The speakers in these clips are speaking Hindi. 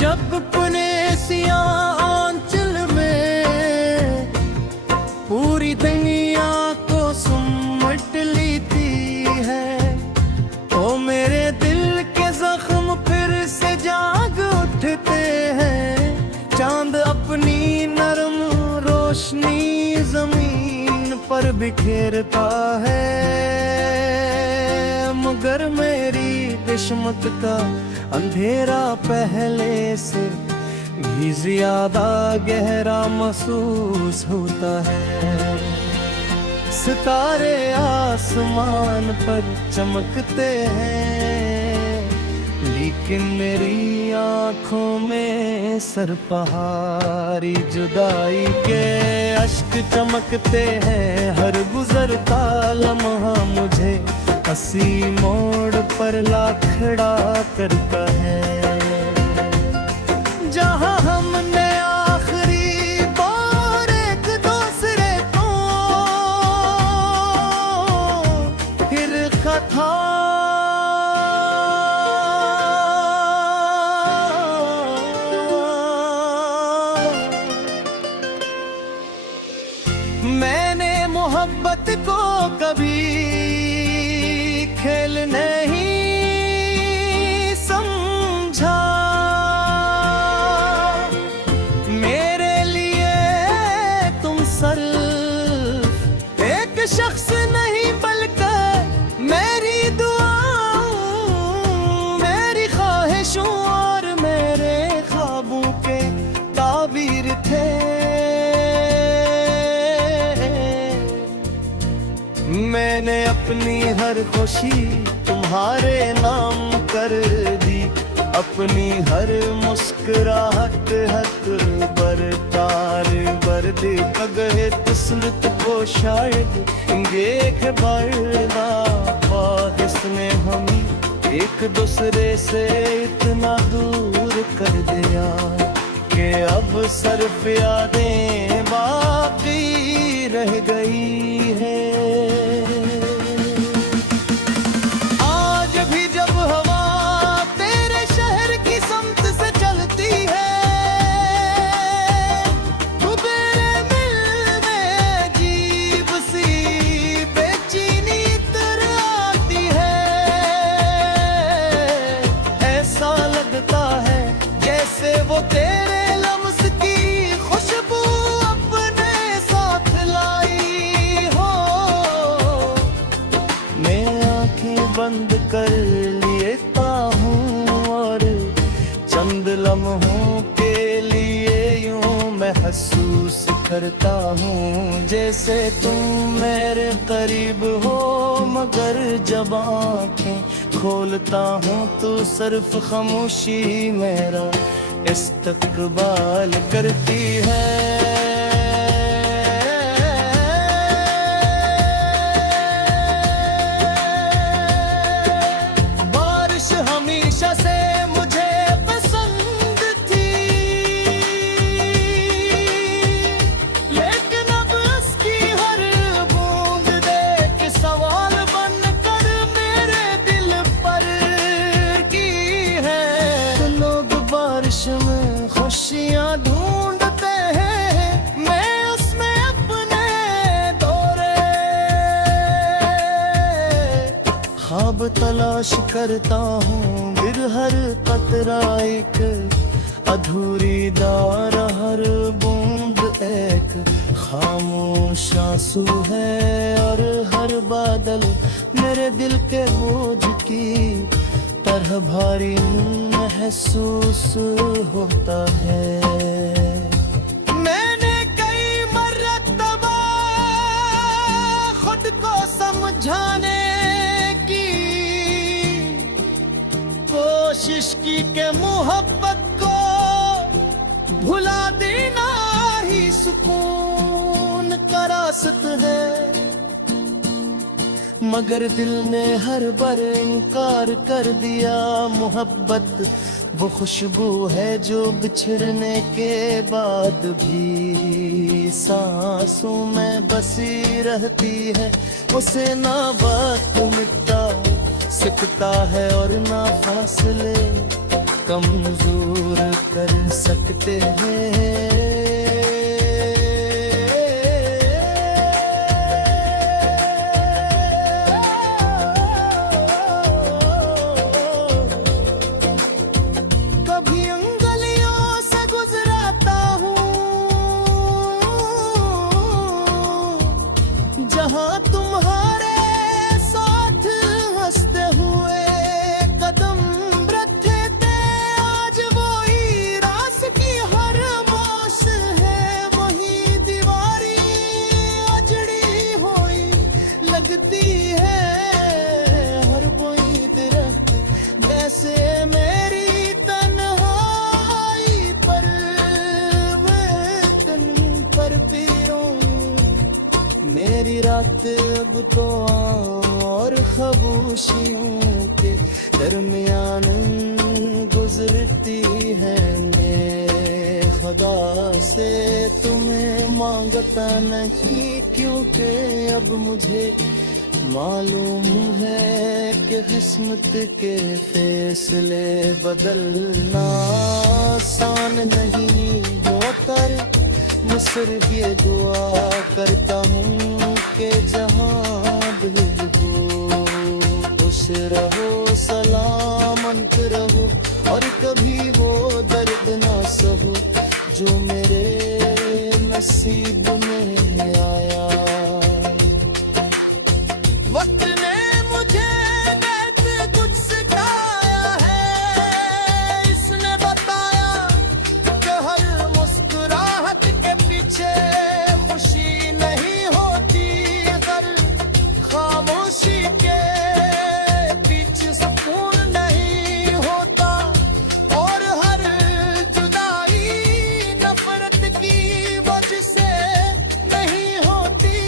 जब अपने सिया आंचल में पूरी दुनिया को सुमट लेती है, ओ मेरे दिल के जख्म फिर से जाग उठते हैं। चांद अपनी नरम रोशनी जमीन पर बिखेरता है, मगर मेरी किस्मत का अंधेरा पहले से भी ज्यादा गहरा महसूस होता है। सितारे आसमान पर चमकते हैं, लेकिन मेरी आंखों में सरपहारी जुदाई के अश्क चमकते हैं। हर गुजरता लम्हा मुझे हंसी मोड़ पर ला खड़ा करता है। जहां हमने आखिरी बार एक दूसरे को हिरखा था, मैंने मोहब्बत को कभी खेल नहीं समझा। मेरे लिए तुम सिर्फ एक शख्स नहीं बल्कि मेरी दुआओं, मेरी ख्वाहिशों और मेरे ख्वाबों के ताबीर थे। मैंने अपनी हर खुशी तुम्हारे नाम कर दी, अपनी हर मुस्कुराहट हक बरतार बर्द पगहे तुसलत को शायद इंगे खबरना पाद इसने हम एक दूसरे से इतना दूर कर दिया कि अब सिर्फ यादें बाकी रह गई है। वो तेरे लम्स की खुशबू अपने साथ लाई हो। मैं आंखें बंद कर लेता हूँ और चंद लम्हों के लिए यूं महसूस करता हूँ जैसे तुम मेरे करीब हो, मगर जब आंखें खोलता हूँ तो सिर्फ खामोशी मेरा इस्तकबाल करती है। बारिश हमेशा से मुझे पसंद थी, लेकिन अब उसकी हर बूंद देख सवाल बनकर मेरे दिल पर की है। तो लोग बारिश में खुशियाँ ढूंढते हैं, मैं उसमें अपने दौरे ख्वाब तलाश करता हूँ। फिर हर कतरा एक अधूरी दार, हर बूंद एक खामोश आंसू है, और हर बादल मेरे दिल के बोझ की तरह भारी महसूस होता है। मैंने कई मर्तबा खुद को समझाने की कोशिश की कि मोहब्बत को भुला देना ही सुकून का रास्ता है, मगर दिल ने हर बार इनकार कर दिया। मोहब्बत वो खुशबू है जो बिछड़ने के बाद भी सांसों में बसी रहती है। उसे ना वक्त मिटता सकता है और ना फासले कमजोर कर सकते हैं। कभी अंगलियों से गुजराता हूँ जहाँ तुम्हारे साथ हंसते हुए कदम रखे थे। आज वही रास की हर मोश है, वही दीवारी अजड़ी हुई लगती है। हर कोई दरख्त जैसे मेरी तन्हाई पर मैं तन पर पीरूं। मेरी रात अब तो और खामोशियों के दरमियान गुजरती है। मैं खुदा से तुम्हें मांगता नहीं, क्योंकि अब मुझे मालूम है कि किस्मत के फैसले बदलना आसान नहीं होता। मैं सिर्फ ये दुआ करता हूँ कि जहाँ भी हो खुश रहो, सलामत रहो और कभी वो दर्द ना सहो जो मेरे नसीब में आया। वक्त ने मुझे बहुत कुछ सिखाया है। इसने बताया कि हर मुस्कुराहट के पीछे खुशी नहीं होती, हर खामोशी के पीछे सुकून नहीं होता, और हर जुदाई नफरत की वजह से नहीं होती।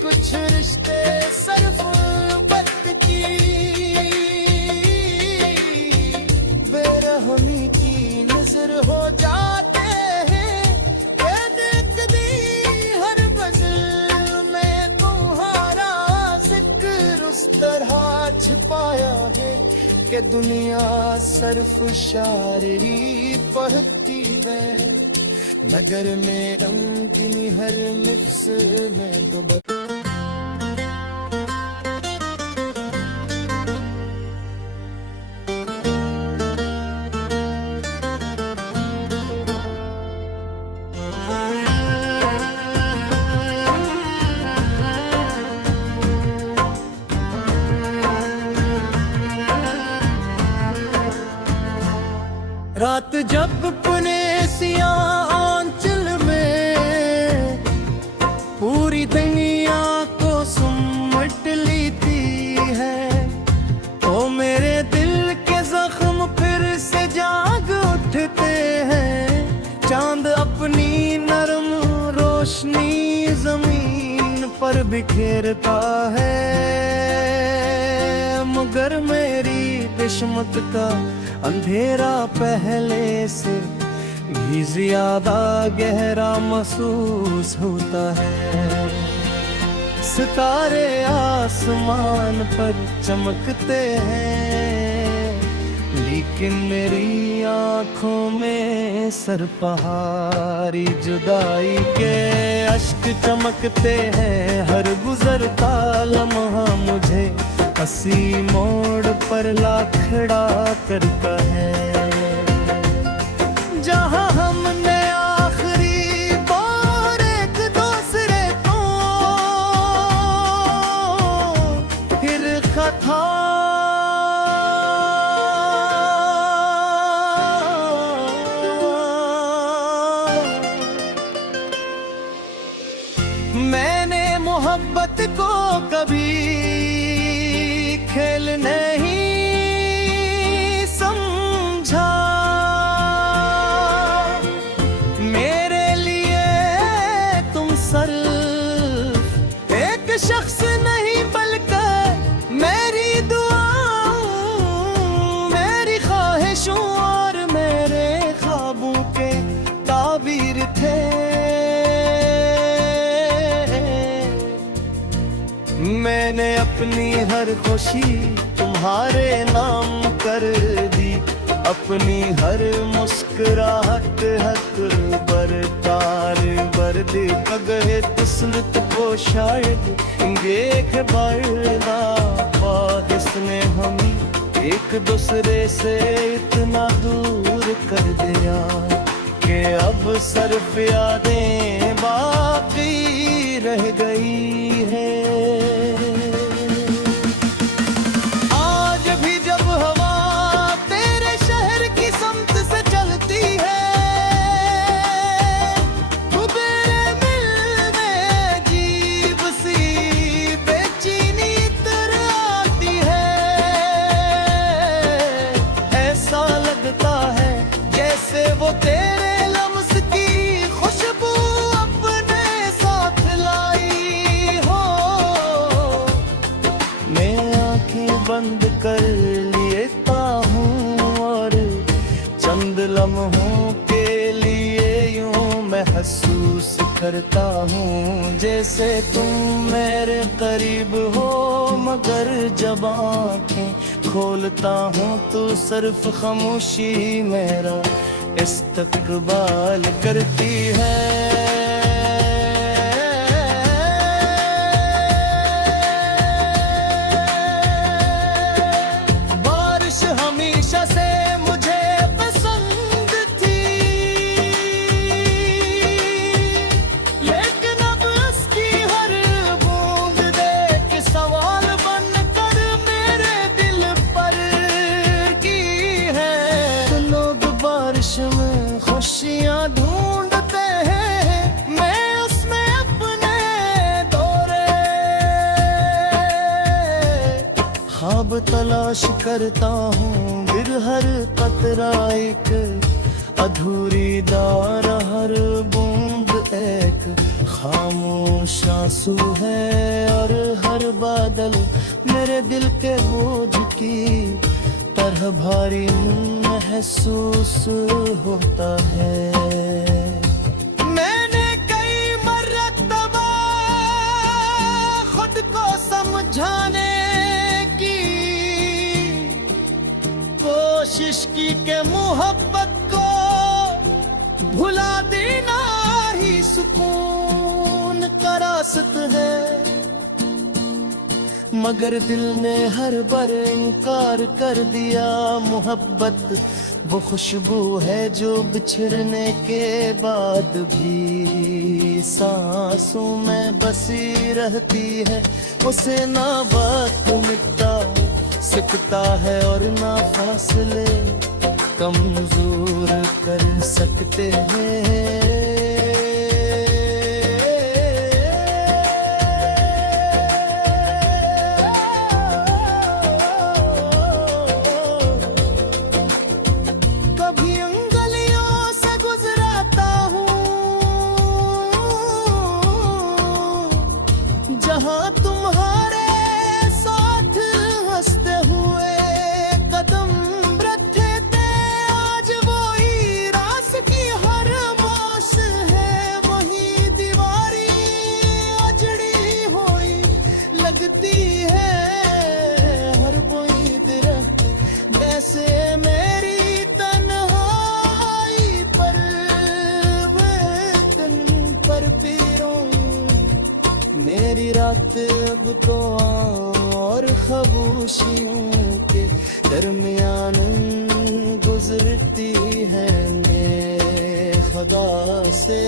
कुछ रिश्ते सिर्फ वक्त की बेरहमी की नजर हो जाते हैं। ये देखती हर गज़ल में तुम्हारा जिक्र उस तरह छिपाया है कि दुनिया सिर्फ शायरी पढ़ती है, मगर मैं रंगीन हर मिक्स में डूब। रात जब पुने सिया आंचल में पूरी दुनिया को सुमट लेती है, तो मेरे दिल के जख्म फिर से जाग उठते हैं। चांद अपनी नरम रोशनी जमीन पर बिखेरता है, मगर मेरी किस्मत का अंधेरा पहले से भी ज्यादा गहरा महसूस होता है। सितारे आसमान पर चमकते हैं, लेकिन मेरी आंखों में सरपहारी जुदाई के अश्क चमकते हैं। हर गुजरता लम्हा मुझे हंसी मोड़ पर ला खड़ा करता है। जहाँ हमने आखिरी बार एक दूसरे को फिर खता मैंने मोहब्बत को कभी खेल नहीं समझा। मेरे लिए तुम सिर्फ एक शख्स नहीं बल्कि मेरी दुआओं, मेरी ख्वाहिशों और मेरे ख्वाबों के ताबीर थे। मैंने अपनी हर खुशी तुम्हारे नाम कर दी, अपनी हर मुस्कुराहट हक बरतार बरद पगहे तुसलत को शायद इंगेख बरदा इसने हम एक दूसरे से इतना दूर कर दिया कि अब सिर्फ यादें बाकी रह गई है। आज भी जब हवा तेरे शहर की समत से चलती है, तू मेरे मिलने अजीब सी बेचैनी इतर आती है। ऐसा लगता है जैसे वो तेरे लम्स की खुशबू अपने साथ लाई हो। मैं आंखें बंद कर लेता हूँ और चंद लम्हों के लिए यूं महसूस करता हूँ जैसे तुम मेरे करीब हो, मगर जब आंखें खोलता हूँ तो सिर्फ खामोशी मेरा इस्तकबाल करती है। बारिश हमेशा से मुझे पसंद थी, लेकिन अब उसकी हर बूंद देख सवाल बनकर मेरे दिल पर की है। तो लोग बारिश में खुशियाँ ढूंढते हैं, मैं उसमें अपने दौरे ख्वाब तलाश करता हूँ। फिर हर कतरा एक अधूरी दार, हर बूंद एक खामोश आंसू है और हर बादल मेरे दिल के बोझ की तरह भारी महसूस होता है। मैंने कई मर्तबा खुद को समझाने की कोशिश की कि मोहब्बत को भुला देना ही सुकून का रास्ता है, मगर दिल ने हर बार इनकार कर दिया। मोहब्बत वो खुशबू है जो बिछड़ने के बाद भी सांसों में बसी रहती है। उसे ना वक्त मिटता सकता है और ना फासले कमजोर कर सकते हैं। जहाँ तुम्हारे साथ हंसते हुए कदम रखे थे, आज वही रास की हर बास है। वही दीवारी अजड़ी हुई लगती है, हर कोई दरख्त वैसे मेरी तन्हाई पर वेतन पर पीरों। मेरी रात अब तो और खामोशियों के दरमियान गुजरती है। मैं खुदा से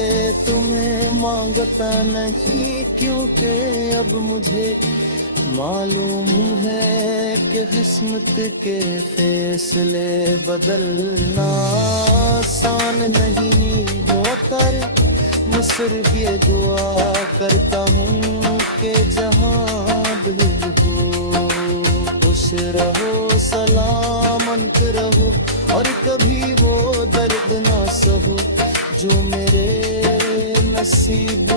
तुम्हें मांगता नहीं, क्योंकि अब मुझे मालूम है कि किस्मत के फैसले बदलना आसान नहीं होता। मैं सिर्फ ये दुआ करता हूँ कि जहाँ भी हो खुश रहो, सलामत रहो और कभी वो दर्द ना सहो जो मेरे नसीब